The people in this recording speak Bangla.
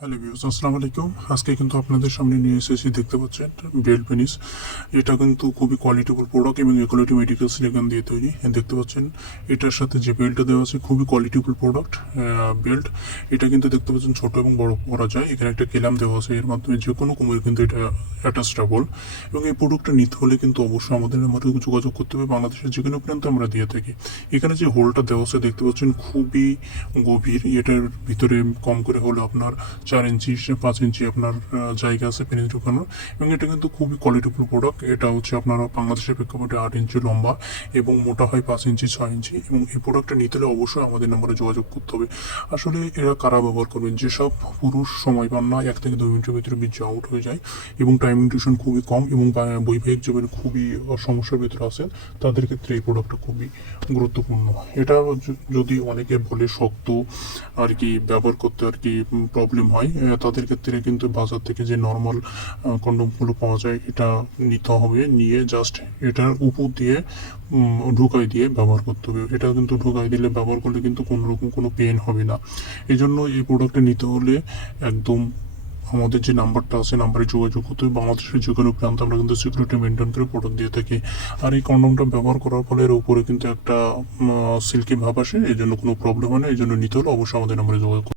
হ্যালো ভিউস, আসসালামু আলাইকুম। আজকে কিন্তু আপনাদের সামনে নিয়ে এসেছি, দেখতে পাচ্ছেন বেল্ট পেনিস। এটা কিন্তু খুবই কোয়ালিটিফুল প্রোডাক্ট এবং ইকুয়ালিটি মেডিকেল সিলিকন দিয়ে তৈরি। দেখতে পাচ্ছেন এটার সাথে যে বেল্টটা দেওয়া আছে খুবই কোয়ালিটিফুল প্রোডাক্ট বেল্ট। এটা কিন্তু দেখতে পাচ্ছেন ছোট এবং বড় করা যায়। এখানে একটা কেলাম দেওয়া আছে, এর মাধ্যমে যে কোনো কোমরে কিন্তু এটা অ্যাটাচটেবল। এবং এই প্রোডাক্টটা নিতে হলে কিন্তু অবশ্যই আমাদের যোগাযোগ করতে হবে। বাংলাদেশের যে কোনো প্রান্তে আমরা দিয়ে থাকি। এখানে যে হোলটা দেওয়া আছে দেখতে পাচ্ছেন খুবই গভীর। এটার ভিতরে কম করে হলো আপনার 4 ইঞ্চি 5 ইঞ্চি আপনার জায়গা আছে পেনিস ঢুকানোর। এবং এটা কিন্তু খুবই কোয়ালিটিফুল প্রোডাক্ট। এটা হচ্ছে আপনার বাংলাদেশের প্রেক্ষাপটে 8 ইঞ্চি লম্বা এবং মোটা হয় 5 ইঞ্চি 6 ইঞ্চি। এবং এই প্রোডাক্টটা নিতে হলে অবশ্যই আমাদের নাম্বারে যোগাযোগ করতে হবে। আসলে এরা কারা ব্যবহার করবেন? যেসব পুরুষ সময় পান না, 1 থেকে 2 মিনিটের ভিতরে বীর্য আউট হয়ে যায় এবং টাইমিং ডিউরেশন খুবই কম এবং বৈবাহিক জীবনে খুবই সমস্যার ভিতরে আছেন, তাদের ক্ষেত্রে এই প্রোডাক্টটা খুবই গুরুত্বপূর্ণ। এটা যদি অনেকে বলে শক্ত আর কি ব্যবহার করতে আর কি প্রবলেম হয়, তাদের ক্ষেত্রে কিন্তু বাজার থেকে যে নর্মাল কন্ডোমগুলো পাওয়া যায় এটা নিতে হবে। নিয়ে জাস্ট এটার উপর দিয়ে ঢুকাই দিয়ে ব্যবহার করতে হবে। এটা কিন্তু ঢুকাই দিলে ব্যবহার করলে কিন্তু কোনো রকম কোনো পেন হবে না। এই জন্য এই প্রোডাক্টটা নিতে হলে একদম আমাদের যে নাম্বারটা আছে নাম্বারে যোগাযোগ করতে হবে। বাংলাদেশের যে কোনো প্রান্তে আমরা কিন্তু সিকিউরিটি মেনটেন করে প্রোডাক্ট দিয়ে থাকি। আর এই কন্ডোমটা ব্যবহার করার ফলে এর উপরে কিন্তু একটা সিল্কি ভাব আসে, এই জন্য কোনো প্রবলেম হয় না। এই জন্য নিতে হলে অবশ্যই আমাদের নাম্বারে যোগাযোগ